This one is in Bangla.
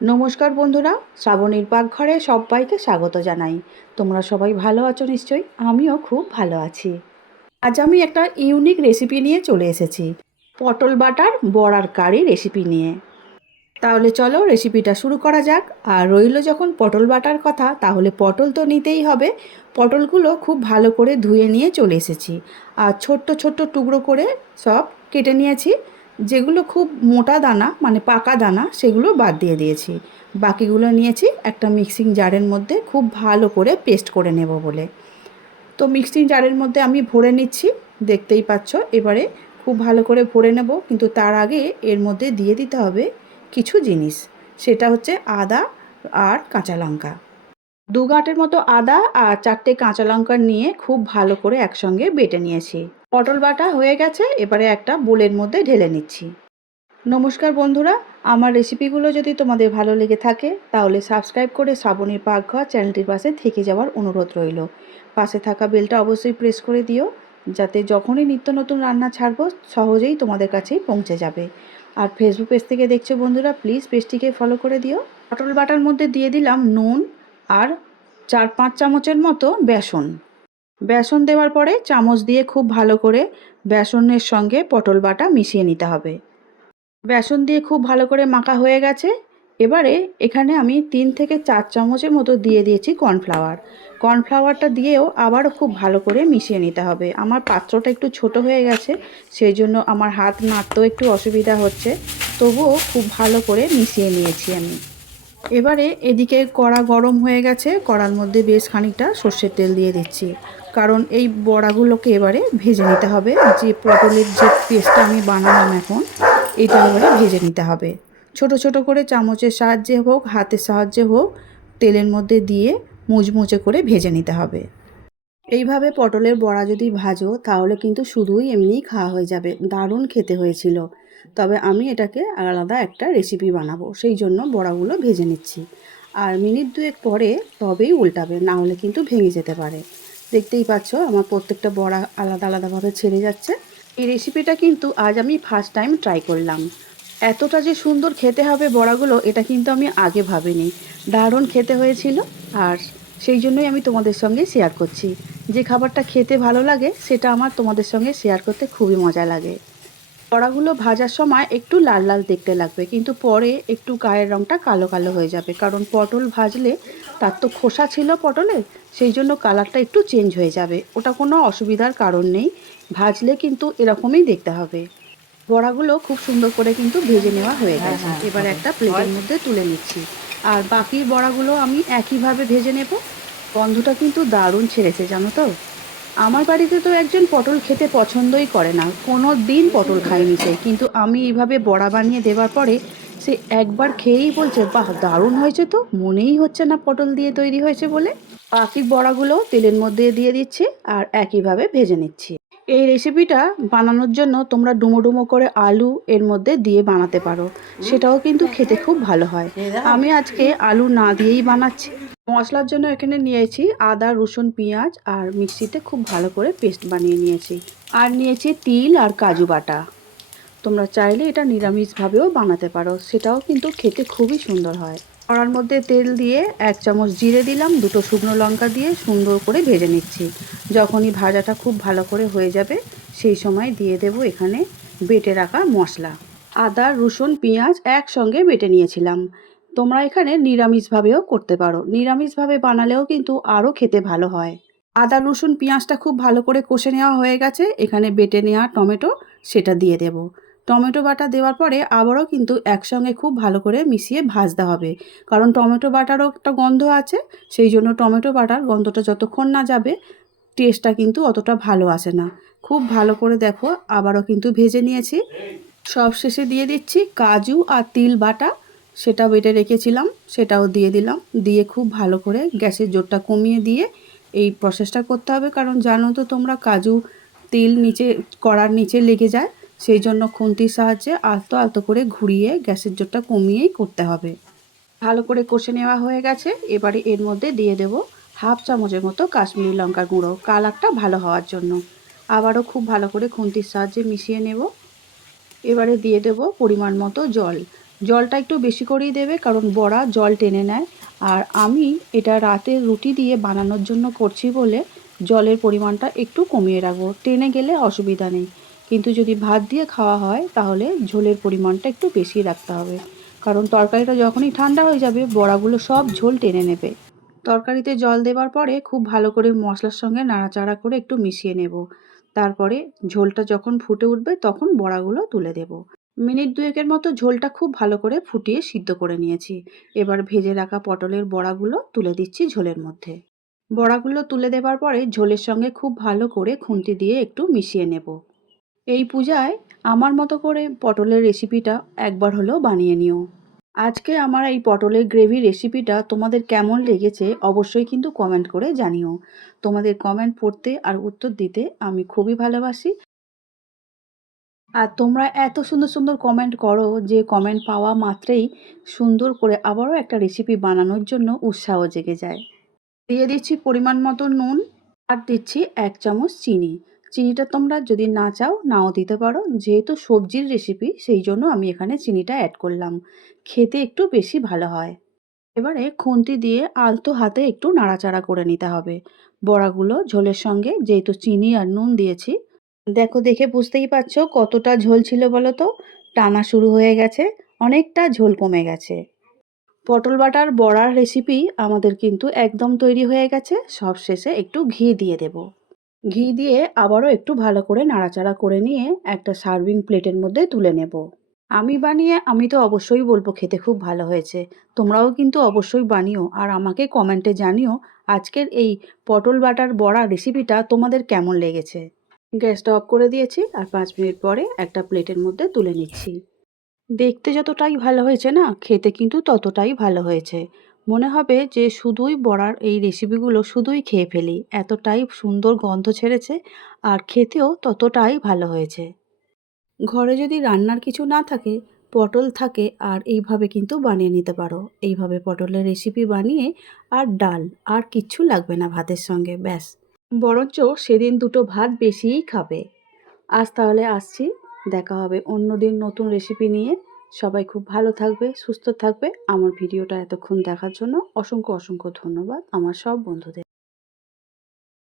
নমস্কার বন্ধুরা, শ্রাবণীর পাকঘরে সবাইকে স্বাগত জানাই। তোমরা সবাই ভালো আছো নিশ্চয়ই? আমিও খুব ভালো আছি। আজ আমি একটা ইউনিক রেসিপি নিয়ে চলে এসেছি, পটল বাটার বড়ার কারি রেসিপি নিয়ে। তাহলে চলো রেসিপিটা শুরু করা যাক। আর রইল যখন পটল বাটার কথা, তাহলে পটল তো নিতেই হবে। পটলগুলো খুব ভালো করে ধুয়ে নিয়ে চলে এসেছি, আর ছোট্ট ছোট্ট টুকরো করে সব কেটে নিয়েছি। যেগুলো খুব মোটা দানা মানে পাকা দানা, সেগুলো বাদ দিয়ে দিয়েছি। বাকিগুলো নিয়েছি একটা মিক্সিং জারের মধ্যে খুব ভালো করে পেস্ট করে নেব বলে। তো মিক্সিং জারের মধ্যে আমি ভরে নিচ্ছি, দেখতেই পাচ্ছ। এবারে খুব ভালো করে ভরে নেব, কিন্তু তার আগে এর মধ্যে দিয়ে দিতে হবে কিছু জিনিস। সেটা হচ্ছে আদা আর কাঁচা লঙ্কা। 2 গাঁটের মতো আদা আর 4টে কাঁচা লঙ্কা নিয়ে খুব ভালো করে একসঙ্গে বেটে নিয়েছি। পটল বাটা হয়ে গেছে, এবারে একটা বোলের মধ্যে ঢেলে নিচ্ছি। নমস্কার বন্ধুরা, আমার রেসিপিগুলো যদি তোমাদের ভালো লেগে থাকে তাহলে সাবস্ক্রাইব করে শ্রাবণীর পাকঘর চ্যানেলটির পাশে থেকে যাওয়ার অনুরোধ রইল। পাশে থাকা বেলটা অবশ্যই প্রেস করে দিও, যাতে যখনই নিত্য নতুন রান্না ছাড়বো সহজেই তোমাদের কাছেই পৌঁছে যাবে। আর ফেসবুক পেজ থেকে দেখছো বন্ধুরা, প্লিজ পেজটিকে ফলো করে দিও। পটল বাটার মধ্যে দিয়ে দিলাম নুন আর 4-5 চামচের মতো বেসন। বেসন দেওয়ার পরে চামচ দিয়ে খুব ভালো করে বেসনের সঙ্গে পটল বাটা মিশিয়ে নিতে হবে। বেসন দিয়ে খুব ভালো করে মাখা হয়ে গেছে। এবারে এখানে আমি 3 থেকে 4 চামচের মতো দিয়ে দিয়েছি কর্নফ্লাওয়ার। কর্নফ্লাওয়ারটা দিয়েও আবারও খুব ভালো করে মিশিয়ে নিতে হবে। আমার পাত্রটা একটু ছোট হয়ে গেছে, সেই জন্য আমার হাত নাড়তেও একটু অসুবিধা হচ্ছে, তবুও খুব ভালো করে মিশিয়ে নিয়েছি আমি। এবারে এদিকে কড়া গরম হয়ে গেছে, কড়ার মধ্যে বেশ খানিকটা সর্ষের তেল দিয়ে দিচ্ছি, কারণ এই বড়াগুলোকে এবারে ভেজে নিতে হবে। যে পটলের যে পেস্টটা আমি বানালাম এখন, এটা এবারে ভেজে নিতে হবে। ছোট ছোট করে চামচের সাহায্যে হোক হাতের সাহায্যে হোক তেলের মধ্যে দিয়ে মুচমুচে করে ভেজে নিতে হবে। এইভাবে পটলের বড়া যদি ভাজো তাহলে কিন্তু শুধুই এমনিই খাওয়া হয়ে যাবে, দারুণ খেতে হয়েছিল। তবে আমি এটাকে আলাদা একটা রেসিপি বানাবো, সেই জন্য বড়াগুলো ভেজে নিচ্ছি। আর মিনিট 2 পরে তবেই উল্টাবে, না হলে কিন্তু ভেঙে যেতে পারে। দেখতেই পাচ্ছ আমার প্রত্যেকটা বড়া আলাদা আলাদাভাবে ছেড়ে যাচ্ছে। এই রেসিপিটা কিন্তু আজ আমি ফার্স্ট টাইম ট্রাই করলাম। এতটা যে সুন্দর খেতে হবে বড়াগুলো, এটা কিন্তু আমি আগে ভাবিনি। দারুণ খেতে হয়েছিল, আর সেই জন্যই আমি তোমাদের সঙ্গে শেয়ার করছি। যে খাবারটা খেতে ভালো লাগে সেটা আমার তোমাদের সঙ্গে শেয়ার করতে খুবই মজা লাগে। বড়াগুলো ভাজার সময় একটু লাল লাল দেখতে লাগবে, কিন্তু পরে একটু গায়ের রঙটা কালো কালো হয়ে যাবে, কারণ পটল ভাজলে তার তো খোসা ছিল পটলের, সেই জন্য কালারটা একটু চেঞ্জ হয়ে যাবে। ওটা কোনো অসুবিধার কারণ নেই, ভাজলে কিন্তু এরকমই দেখতে হবে। বড়াগুলো খুব সুন্দর করে কিন্তু ভেজে নেওয়া হয়ে গেছে। এবার একটা প্লেটের মধ্যে তুলে নিচ্ছি, আর বাকি বড়াগুলো আমি একইভাবে ভেজে নেব। গন্ধটা কিন্তু দারুণ ছেড়েছে জানো তো। আমার বাড়িতে তো একজন পটল খেতে পছন্দই করে না, কোনো দিন পটল খায়নি সে, কিন্তু আমি এইভাবে বড়া বানিয়ে দেওয়ার পরে সে একবার খেয়েই বলছে, বাহ দারুণ হয়েছে, তো মনেই হচ্ছে না পটল দিয়ে তৈরি হয়েছে বলে। বাকি বড়াগুলো তেলের মধ্যে দিয়ে দিচ্ছি আর একইভাবে ভেজে নিচ্ছি। এই রেসিপিটা বানানোর জন্য তোমরা ডুমো ডুমো করে আলু এর মধ্যে দিয়ে বানাতে পারো, সেটাও কিন্তু খেতে খুব ভালো হয়। আমি আজকে আলু না দিয়েই বানাচ্ছি। মশলার জন্য এখানে নিয়েছি আদা রসুন পেঁয়াজ, আর মিক্সিতে খুব ভালো করে পেস্ট বানিয়ে নিয়েছি। আর নিয়েছি তিল আর কাজু বাটা। তোমরা চাইলে এটা নিরামিষভাবেও বানাতে পারো, সেটাও কিন্তু খেতে খুবই সুন্দর হয়। কড়ার মধ্যে তেল দিয়ে 1 চামচ জিরে দিলাম, 2টো শুকনো লঙ্কা দিয়ে সুন্দর করে ভেজে নিচ্ছি। যখনই ভাজাটা খুব ভালো করে হয়ে যাবে সেই সময় দিয়ে দেব এখানে বেটে রাখা মশলা। আদা রসুন পেঁয়াজ একসঙ্গে বেটে নিয়েছিলাম। তোমরা এখানে নিরামিষভাবেও করতে পারো, নিরামিষভাবে বানালেও কিন্তু আরও খেতে ভালো হয়। আদা রসুন পেঁয়াজটা খুব ভালো করে কষে নেওয়া হয়ে গেছে, এখানে বেটে নেওয়া টমেটো সেটা দিয়ে দেব। টমেটো বাটা দেওয়ার পরে আবারও কিন্তু একসঙ্গে খুব ভালো করে মিশিয়ে ভাজতে হবে, কারণ টমেটো বাটারও একটা গন্ধ আছে, সেই জন্য টমেটো বাটার গন্ধটা যতক্ষণ না যাবে টেস্টটা কিন্তু অতটা ভালো আসে না। খুব ভালো করে দেখো আবারও কিন্তু ভেজে নিয়েছি। সব শেষে দিয়ে দিচ্ছি কাজু আর তিল বাটা, সেটা বেটে রেখেছিলাম সেটাও দিয়ে দিলাম। দিয়ে খুব ভালো করে গ্যাসের জোরটা কমিয়ে দিয়ে এই প্রসেসটা করতে হবে, কারণ জানো তো তোমরা কাজু তিল নিচে কড়ার নিচে লেগে যায়, সেই জন্য খুন্তির সাহায্যে আলতো আলতো করে ঘুরিয়ে গ্যাসের জোরটা কমিয়েই করতে হবে। ভালো করে কষে নেওয়া হয়ে গেছে, এবারে এর মধ্যে দিয়ে দেব 1/2 চামচের মতো কাশ্মীরি লঙ্কার গুঁড়ো, কালারটা ভালো হওয়ার জন্য। আবারও খুব ভালো করে খুন্তির সাহায্যে মিশিয়ে নেব। এবারে দিয়ে দেব পরিমাণ মতো জল। জলটা একটু বেশি করেই দেবে, কারণ বড়া জল টেনে নেয়। আর আমি এটা রাতে রুটি দিয়ে বানানোর জন্য করছি বলে জলের পরিমাণটা একটু কমিয়ে রাখবো। টেনে গেলে অসুবিধা নেই, কিন্তু যদি ভাত দিয়ে খাওয়া হয় তাহলে ঝোলের পরিমাণটা একটু বেশি রাখতে হবে, কারণ তরকারিটা যখনই ঠান্ডা হয়ে যাবে বড়াগুলো সব ঝোল টেনে নেবে। তরকারিতে জল দেওয়ার পরে খুব ভালো করে মশলার সঙ্গে নাড়াচাড়া করে একটু মিশিয়ে নেব। তারপরে ঝোলটা যখন ফুটে উঠবে তখন বড়াগুলো তুলে দেব। মিনিট ২ মতো ঝোলটা খুব ভালো করে ফুটিয়ে সিদ্ধ করে নিয়েছি। এবার ভেজে রাখা পটলের বড়াগুলো তুলে দিচ্ছি ঝোলের মধ্যে। বড়াগুলো তুলে দেবার পরে ঝোলের সঙ্গে খুব ভালো করে খুন্তি দিয়ে একটু মিশিয়ে নেব। এই পূজায় আমার মতো করে পটলের রেসিপিটা একবার হলেও বানিয়ে নিও। আজকে আমার এই পটলের গ্রেভি রেসিপিটা তোমাদের কেমন লেগেছে অবশ্যই কিন্তু কমেন্ট করে জানিও। তোমাদের কমেন্ট পড়তে আর উত্তর দিতে আমি খুবই ভালোবাসি। আর তোমরা এত সুন্দর সুন্দর কমেন্ট করো যে কমেন্ট পাওয়া মাত্রেই সুন্দর করে আবারও একটা রেসিপি বানানোর জন্য উৎসাহ জেগে যায়। দিয়ে দিচ্ছি পরিমাণ মতো নুন, আর দিচ্ছি ১ চামচ চিনি। চিনিটা তোমরা যদি না চাও নাও দিতে পারো, যেহেতু সবজির রেসিপি সেই জন্য আমি এখানে চিনিটা অ্যাড করলাম। খেতে একটু বেশি ভালো হয়। এবারে খুন্তি দিয়ে আলতো হাতে একটু নাড়াচাড়া করে নিতে হবে। বড়াগুলো ঝোলের সঙ্গে যেহেতু চিনি আর নুন দিয়েছি, দেখো দেখে বুঝতেই পারছো কতটা ঝোল ছিল বলো তো। টানা শুরু হয়ে গেছে, অনেকটা ঝোল কমে গেছে। পটল বাটার বড়ার রেসিপি আমাদের কিন্তু একদম তৈরি হয়ে গেছে। সবশেষে একটু ঘি দিয়ে দেব। ঘি দিয়ে আবারও একটু ভালো করে নাড়াচাড়া করে নিয়ে একটা সার্ভিং প্লেটের মধ্যে তুলে নেব। আমি বানিয়ে আমি তো অবশ্যই বলবো খেতে খুব ভালো হয়েছে। তোমরাও কিন্তু অবশ্যই বানিও আর আমাকে কমেন্টে জানিও আজকের এই পটল বাটার বড়া রেসিপিটা তোমাদের কেমন লেগেছে। গ্যাসটা অফ করে দিয়েছি আর ৫ মিনিট পরে একটা প্লেটের মধ্যে তুলে নিচ্ছি। দেখতে যতটাই ভালো হয়েছে না, খেতে কিন্তু ততটাই ভালো হয়েছে। মনে হবে যে শুধুই বড়ার এই রেসিপিগুলো শুধুই খেয়ে ফেলি, এতটাই সুন্দর গন্ধ ছেড়েছে আর খেতেও ততটাই ভালো হয়েছে। ঘরে যদি রান্নার কিছু না থাকে, পটল থাকে আর এইভাবে কিন্তু বানিয়ে নিতে পারো। এইভাবে পটলের রেসিপি বানিয়ে আর ডাল আর কিচ্ছু লাগবে না ভাতের সঙ্গে, ব্যাস। বরঞ্চ সেদিন দুটো ভাত বেশিই খাবে। আজ তাহলে আসছি, দেখা হবে অন্যদিন নতুন রেসিপি নিয়ে। সবাই খুব ভালো থাকবে, সুস্থ থাকবে। আমার ভিডিওটা এতক্ষণ দেখার জন্য অসংখ্য অসংখ্য ধন্যবাদ আমার সব বন্ধুদের।